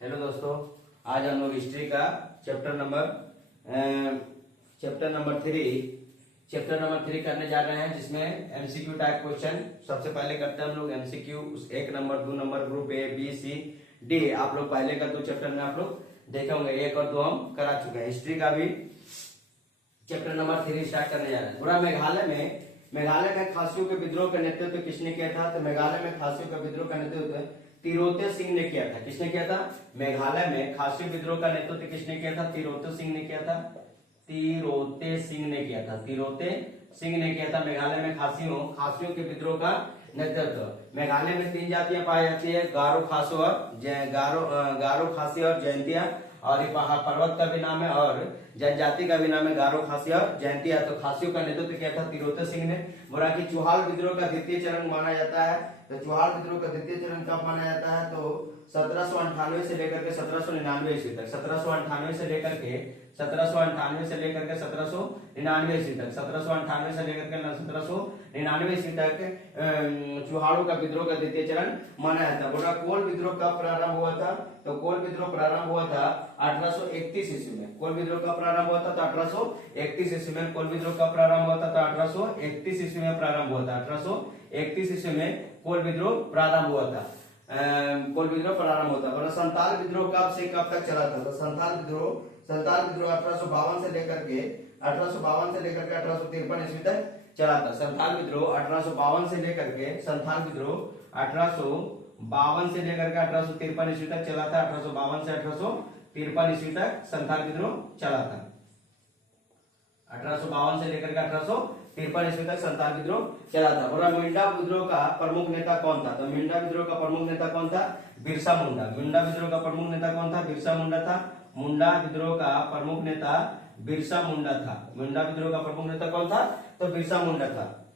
Hello दोस्तों, आज हम लोग हिस्ट्री का चैप्टर नंबर 3 करने जा रहे हैं, जिसमें एमसीक्यू टाइप क्वेश्चन सबसे पहले करते हैं हम लोग। MCQ 1 number 2 number group A B C D. आप लोग पहले का 2 चैप्टर में आप लोग देखे होंगे, 1 और 2 हम करा चुके हैं। हिस्ट्री का भी चैप्टर नंबर 3 स्टार्ट करने जा रहे हैं। पूरा मेघालय में खासियों के विद्रोह का नेतृत्व किसने किया था? तो मेघालय में खासियों का विद्रोह का नेतृत्व तिरोते सिंह ने किया था। किसने किया था? मेघालय में खासियों विद्रोह का नेतृत्व किसने किया था? तिरोते सिंह ने किया था। तिरोते सिंह ने किया था। तिरोते सिंह ने किया था। मेघालय में खासियों के विद्रोह का नेतृत्व। मेघालय में 3 जातियां पाई जाती है, गारो खासी और जयंतिया। और ये पर्वत का भी नाम है और जनजाति का भी नाम है, गारो खासी और जयंतिया। तो खासियों का नेतृत्व किया था तिरोते सिंह ने। बोला कि चुहाल विद्रोह का द्वितीय चरण माना जाता है। तो चुहाल विद्रोह का द्वितीय चरण कब माना जाता है? तो 1798 से लेकर के 1799 ईस्वी तक। 1798 से लेकर के 1799 ईस्वी तक। 1798 से लेकर के 1799 ईस्वी तक चुहाड़ों का विद्रोह का द्वितीय चरण माना जाता है। बोला कोल विद्रोह कब प्रारंभ हुआ था? तो कोल विद्रोह प्रारंभ हुआ था 1831 ईस्वी में। कोल विद्रोह का प्रारंभ हुआ था तो 1831 ईस्वी में। कोल विद्रोह का प्रारंभ हुआ था तो 1831 ईस्वी में प्रारंभ हुआ था। 1831 ईस्वी में कोल विद्रोह प्रारंभ हुआ था। और संताल विद्रोह कब से कब तक चला था? तो संताल विद्रोह 1852 से लेकर के 1853 ईस्वी तक चला था। संताल विद्रोह 1852 से लेकर के 1853 ईस्वी तक चला था। 1852 से 1853 ईस्वी तक संताल विद्रोह चला था। 1852 से लेकर के 1853 ईस्वी तक संताल विद्रोह चला था। बोला मुंडा विद्रोह का प्रमुख नेता कौन था? तो मुंडा विद्रोह का प्रमुख नेता कौन था? बिरसा मुंडा। मुंडा विद्रोह का प्रमुख नेता कौन था? बिरसा मुंडा था। मुंडा विद्रोह का प्रमुख नेता बिरसा मुंडा था। मुंडा विद्रोह का प्रमुख नेता कौन था? तो बिरसा मुंडा था।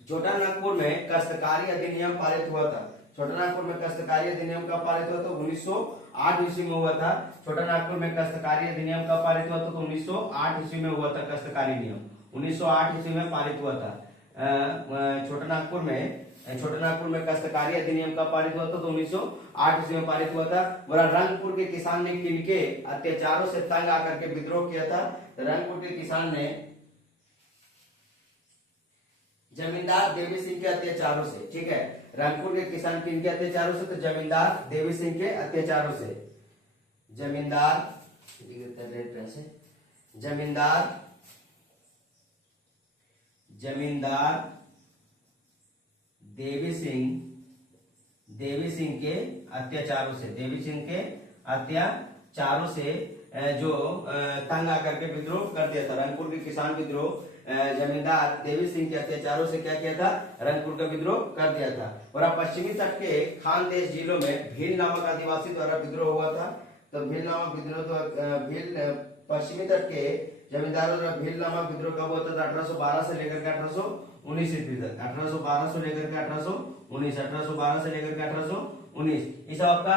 छोटा नागपुर में काश्तकारी अधिनियम पारित हुआ था। छोटा नागपुर में काश्तकारी अधिनियम कब पारित हुआ? तो 1908 ईस्वी में हुआ था। छोटा नागपुर में काश्तकारी अधिनियम कब पारित हुआ था? तो 1908 ईस्वी में हुआ था। काश्तकारी नियम 1908 ईस्वी में पारित हुआ था। छोटा नागपुर में काश्तकारी अधिनियम कब पारित हुआ था? तो 1908 ईस्वी में पारित हुआ था। बोला रंगपुर के किसान ने किनके अत्याचारों से तंग आकर के विद्रोह किया था? रंगपुर के किसान ने जमींदार देवी सिंह के अत्याचारों से। ठीक है, रंगपुर के किसान किनके अत्याचारों से? तो जमींदार देवी सिंह के अत्याचारों से। जमींदार देवी सिंह के अत्याचारों से जो तंग आकर के विद्रोह कर दिया था। रंगपुर के किसान विद्रोह जमींदार देवी सिंह के अत्याचारों से क्या किया था? रंगपुर का विद्रोह कर दिया था। और पश्चिमी तट के खानदेश जिलों में भील नामक आदिवासी द्वारा विद्रोह हुआ था। तो भील नामक विद्रोह पश्चिमी तट के जमींदारों द्वारा भील नामक विद्रोह कब हुआ था? 1812 से लेकर के 1819 ईस्वी तक। 1812 से लेकर के 1819। ये सब आपका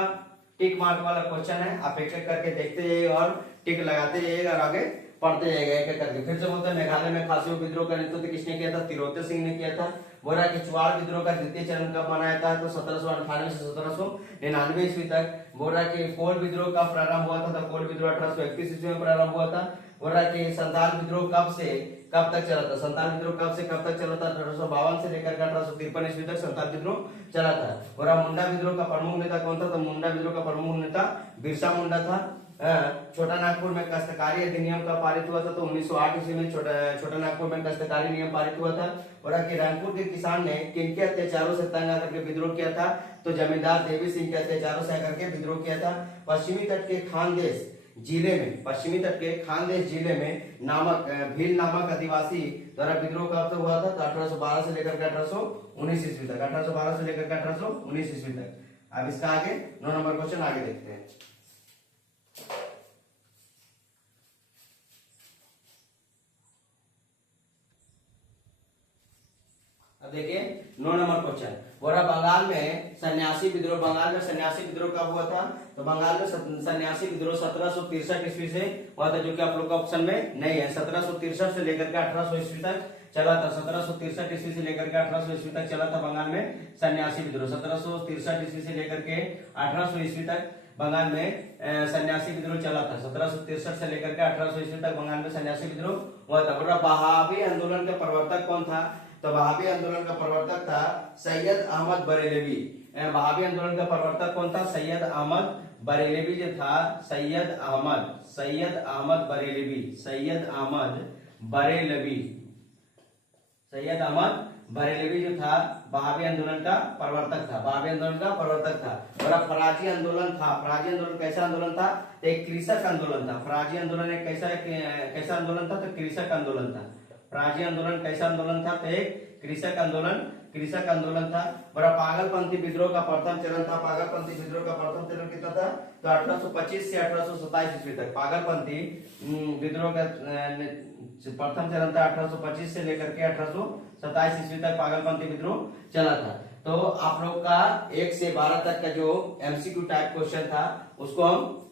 टिक मार्क वाला क्वेश्चन है। आप एक एक करके देखते जाइए और टिक लगाते जाइएगा और आगे पढ़ते जाएगा एक एक करके। फिर से बोलते हैं, मेघालय में खासियों विद्रोह का नेतृत्व किसने किया था? तिरोते सिंह ने किया था। बोला कि चुवाड़ विद्रोह का द्वितीय चरण कब मनाया जाता है? तो 1798 से 1799 ईस्वी तक। बोला कि कोल विद्रोह कब प्रारंभ हुआ था? तो कोल विद्रोह 1831 ईस्वी में प्रारंभ हुआ था। बोला कि संताल विद्रोह कब से कब तक चला था? संताल विद्रोह कब से कब तक चला था? 1852 से लेकर 1853 ईस्वी तक संताल विद्रोह चला था। और मुंडा विद्रोह का प्रमुख नेता कौन था? तो मुंडा विद्रोह का प्रमुख नेता बिरसा मुंडा था। छोटा नागपुर में काश्तकारी अधिनियम का पारित हुआ था। तो 1908 ईस्वी में छोटा नागपुर में काश्तकारी नियम पारित हुआ था। और रंगपुर के किसान ने किनके अत्याचारों से तंग आकर के विद्रोह किया था? तो जमींदार देवी सिंह के अत्याचारों से आकर के विद्रोह किया था। पश्चिमी तट के खानदेश जिले में भील नामक आदिवासी द्वारा विद्रोह कब तक हुआ था? तो 1812 से लेकर के 1819 ईस्वी तक। 1812 से लेकर के 1819 ईस्वी तक। अब इसका आगे 9 नंबर क्वेश्चन आगे देखते हैं। अब देखिए 9 नंबर क्वेश्चन। बोला बंगाल में सन्यासी विद्रोह कब हुआ था? तो बंगाल में सन्यासी विद्रोह 1763 ईस्वी से हुआ था, जो कि आप लोग का ऑप्शन में नहीं है। 1763 से लेकर के 1800 ईस्वी तक चला था। 1763 ईस्वी से लेकर के 1800 ईस्वी तक चला था बंगाल में सन्यासी विद्रोह। 1763 ईस्वी से लेकर के 1800 ईस्वी तक बंगाल में सन्यासी विद्रोह चला था। 1763 से लेकर के 1800 ईस्वी तक बंगाल में सन्यासी विद्रोह हुआ था। बोला बहावी आंदोलन के प्रवर्तक कौन था? तो बहावी आंदोलन का प्रवर्तक था सैयद अहमद बरेलवी। बहावी आंदोलन का प्रवर्तक कौन था? सैयद अहमद बरेलवी जो था, सैयद अहमद बरेलवी, सैयद अहमद बरेलवी जो था बहावी आंदोलन का प्रवर्तक था, बहावी आंदोलन का प्रवर्तक था। और फराजी आंदोलन था। फराजी आंदोलन कैसा आंदोलन था? एक कृषक आंदोलन था। फराजी आंदोलन एक कैसा आंदोलन था? तो कृषक आंदोलन था। फराजी आंदोलन कैसा आंदोलन था? तो एक कृषक आंदोलन था। बड़ा पागलपंथी विद्रोह का प्रथम चरण था। पागलपंथी विद्रोह का प्रथम चरण कितना था? तो 1825 से 1827 ईस्वी तक पागलपंथी विद्रोह का प्रथम चरण था। 1825 से लेकर के 1827 ईस्वी तक पागलपंथी विद्रोह चला था। तो आप लोग का 1 से 12 तक का जो एमसीक्यू टाइप क्वेश्चन था उसको हम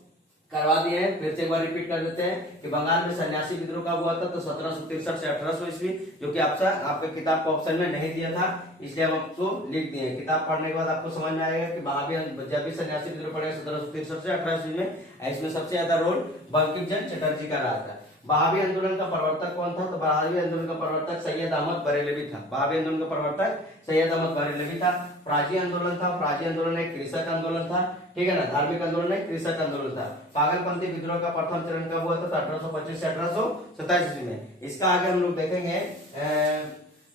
करवा दिए हैं। फिर से एक बार रिपीट कर देते हैं कि बंगाल में सन्यासी विद्रोह कब हुआ था? तो 1763 से 1800 ईस्वी, जो कि आपके किताब को ऑप्शन में नहीं दिया था, इसलिए हम आपको लिख दिए। किताब पढ़ने के बाद आपको समझ में आएगा कि बहावी जब भी सन्यासी विद्रोह पड़ेगा 1763 से 1800 ईस्वी में, इसमें सबसे ज्यादा रोल बंकिम चंद्र चटर्जी का रहा था। बहावी आंदोलन का प्रवर्तक कौन था? तो बहावी आंदोलन का प्रवर्तक सैयद अहमद बरेलवी था। बहावी आंदोलन का प्रवर्तक सैयद अहमद बरेलवी था। फराजी आंदोलन था। फराजी आंदोलन एक कृषक आंदोलन था, ठीक है ना। धार्मिक आंदोलन एक कृषक आंदोलन था। पागलपंथी विद्रोह का प्रथम चरण कब हुआ था? तो 1825 से 1827 ईस्वी में। इसका आगे हम लोग देखेंगे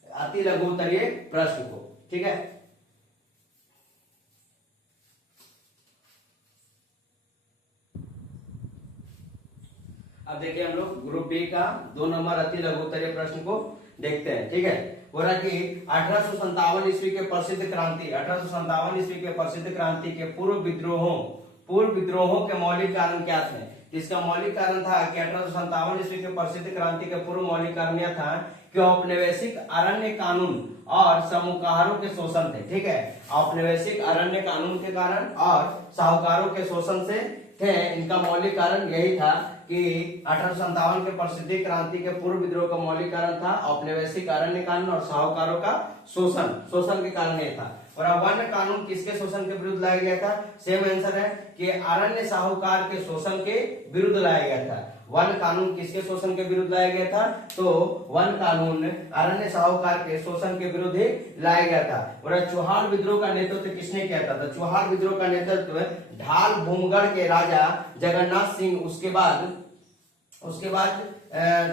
अति लघु उत्तरीय प्रश्न को, ठीक है। अब देखिए हम लोग ग्रुप बी का 2 नंबर अति लघु उत्तरीय प्रश्न को देखते हैं, ठीक है। बोला कि 1857 ईस्वी के प्रसिद्ध क्रांति, 1857 ईस्वी के प्रसिद्ध क्रांति के पूर्व विद्रोहों के मौलिक कारण क्या थे? इसका मौलिक कारण था कि 1857 ईस्वी के प्रसिद्ध क्रांति के पूर्व मौलिक कारण यह था कि औपनिवेशिक अरण्य कानून और साहूकारों के शोषण थे, ठीक है। औपनिवेशिक अरण्य कानून के कारण और साहूकारों के शोषण से थे। इनका मौलिक कारण यही था कि 1857 के प्रसिद्ध क्रांति के पूर्व विद्रोह का मौलिक कारण था औपनिवेशिक अरण्य कानून और साहूकारों का शोषण के कारण यह था। और वन्य कानून किसके शोषण के विरुद्ध लाया गया था? सेम आंसर है कि अरण्य साहूकार के शोषण के विरुद्ध लाया गया था। वन कानून किसके शोषण के विरुद्ध लाया गया था? तो वन कानून अरण्य साहूकार के शोषण के विरुद्ध ही लाया गया था। और चौहान विद्रोह का नेतृत्व किसने किया था? तो चौहान विद्रोह का नेतृत्व ढाल भूमगढ़ के राजा जगन्नाथ सिंह, उसके बाद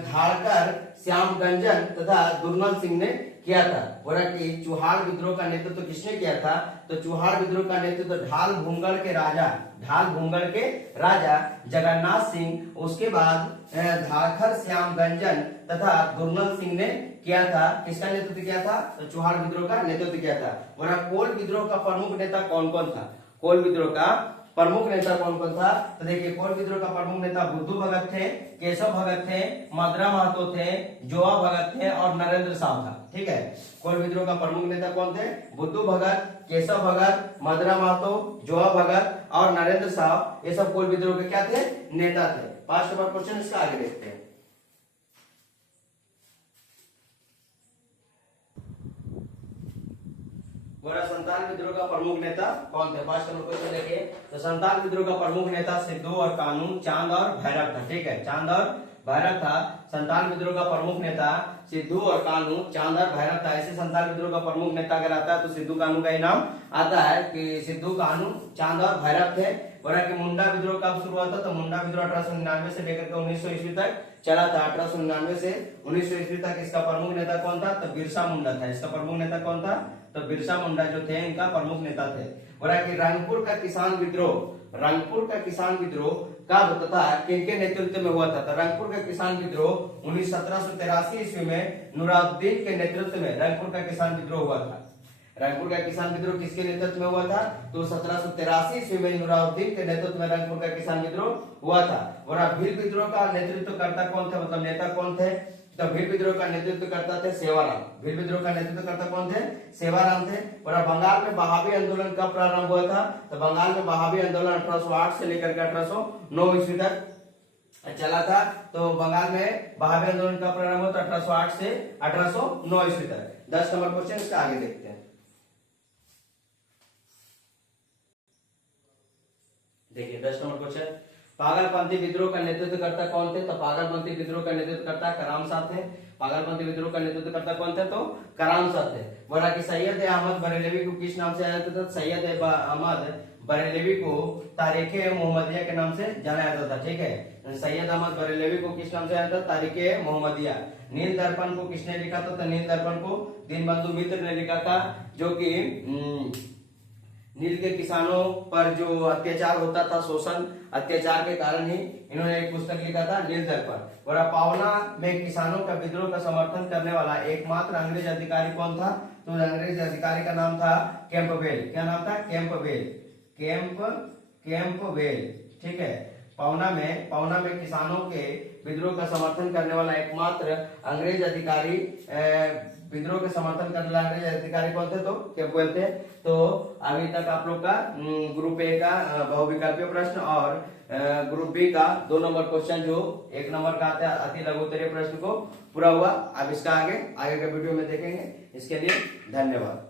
धारकर श्यामगंजन तथा दुर्नल सिंह ने किया था। बोला कि चौहान विद्रोह का नेतृत्व किसने किया था? तो चौहान विद्रोह का नेतृत्व ढाल भूमगढ़ के राजा जगन्नाथ सिंह, उसके बाद धारकर श्यामगंजन तथा दुर्नल सिंह ने किया था। किसका नेतृत्व किया था? तो चौहान विद्रोह का नेतृत्व किया था। बोला कोल विद्रोह का प्रमुख नेता कौन कौन था? कोल विद्रोह का प्रमुख नेता कौन कौन था? तो देखिए कोल विद्रोह का प्रमुख नेता बुद्धू भगत थे, केशव भगत थे, मदरा महतो थे, जोआ भगत थे और नरेंद्र साव था, ठीक है। कोल विद्रोह का प्रमुख नेता कौन थे? बुद्धू भगत, केशव भगत, मदरा महतो, जोआ भगत और नरेंद्र साव, ये सब कोल विद्रोह के क्या थे? नेता थे। 5 नंबर क्वेश्चन इसका आगे देखते हैं। संताल विद्रोह का प्रमुख नेता कौन थे? 5 नंबर क्वेश्चन देखिए। तो संताल विद्रोह का प्रमुख नेता सिद्धू और कानून, चांद और भैरव था, ठीक है। चांद और भैरव था। संताल विद्रोह का प्रमुख नेता सिद्धू और कानून, चांद और भैरव था। ऐसे संताल विद्रोह का प्रमुख नेता अगर आता है तो सिद्धू कानून का ही नाम आता है कि सिद्धू कानून, चांद और भैरव थे। बोला कि मुंडा विद्रोह कब शुरू हुआ था? तो मुंडा विद्रोह 1899 से लेकर के 1900 ईस्वी तक चला था। 1899 से 1900 ईस्वी तक इसका प्रमुख नेता कौन था? तो बिरसा मुंडा था। इसका प्रमुख नेता कौन था? तो बिरसा मुंडा जो थे इनका प्रमुख नेता थे। बोला कि रंगपुर का किसान विद्रोह कब तथा किनके नेतृत्व में हुआ था? तो रंगपुर का किसान विद्रोह 1783 ईस्वी में नूरुद्दीन के नेतृत्व में रंगपुर का किसान विद्रोह हुआ था। रंगपुर का किसान विद्रोह किसके नेतृत्व में हुआ था? तो 1783 ईस्वी में नूरुद्दीन के नेतृत्व में रंगपुर का किसान विद्रोह हुआ था। और भील विद्रोह का नेतृत्व करता कौन थे? मतलब नेता कौन थे? तो भील विद्रोह का नेतृत्व करता थे सेवाराम। भील विद्रोह का नेतृत्व करता कौन थे? सेवाराम थे। और बंगाल में बहावी आंदोलन कब प्रारंभ हुआ था? तो बंगाल में बहावी आंदोलन 1808 से लेकर के 1809 ईस्वी तक चला था। तो बंगाल में बहावी आंदोलन कब प्रारंभ हुआ था? 1808 से 1809 ईस्वी तक। 10 नंबर क्वेश्चन इसका आगे देखते हैं। देखिए 10 नंबर क्वेश्चन, पागलपंथी विद्रोह का नेतृत्व करता कौन थे? तो पागलपंथी विद्रोह का नेतृत्व करता करामशाह थे। पागलपंथी विद्रोह का नेतृत्व करता कौन थे? तो करामशाह थे। बोला कि सैयद अहमद बरेलवी को किस नाम से जाना जाता था? सैयद अहमद बरेलवी को तारीखे मोहम्मदिया के नाम से जाना जाता था। ठीक है, सैयद अहमद बरेलवी को किस नाम से जाना जाता? तारीखे मोहम्मदिया। नील दर्पण को किसने लिखा था? तो नील दर्पण को दीनबंधु मित्र ने लिखा था, जो कि नील के किसानों पर जो अत्याचार होता था, शोषण अत्याचार के कारण ही इन्होंने एक पुस्तक लिखा था, नील दर्पण। और पावना में किसानों का विद्रोह का समर्थन करने वाला एकमात्र अंग्रेज अधिकारी कौन था? तो अंग्रेज अधिकारी का नाम था कैंपबेल। क्या नाम था? कैंपबेल। कैंपबेल। ठीक है, पावना में किसानों के विद्रोह का समर्थन करने वाला एकमात्र अंग्रेज अधिकारी, विद्रोह के समर्थन करने वाला अंग्रेज अधिकारी कौन थे? तो कैंपबेल थे। तो अभी तक आप लोग का ग्रुप ए का बहुविकल्पीय प्रश्न और ग्रुप बी का 2 नंबर क्वेश्चन जो 1 नंबर का आता है अति लघु उत्तरीय प्रश्न को पूरा हुआ। अब इसका आगे के वीडियो में देखेंगे। इसके लिए धन्यवाद।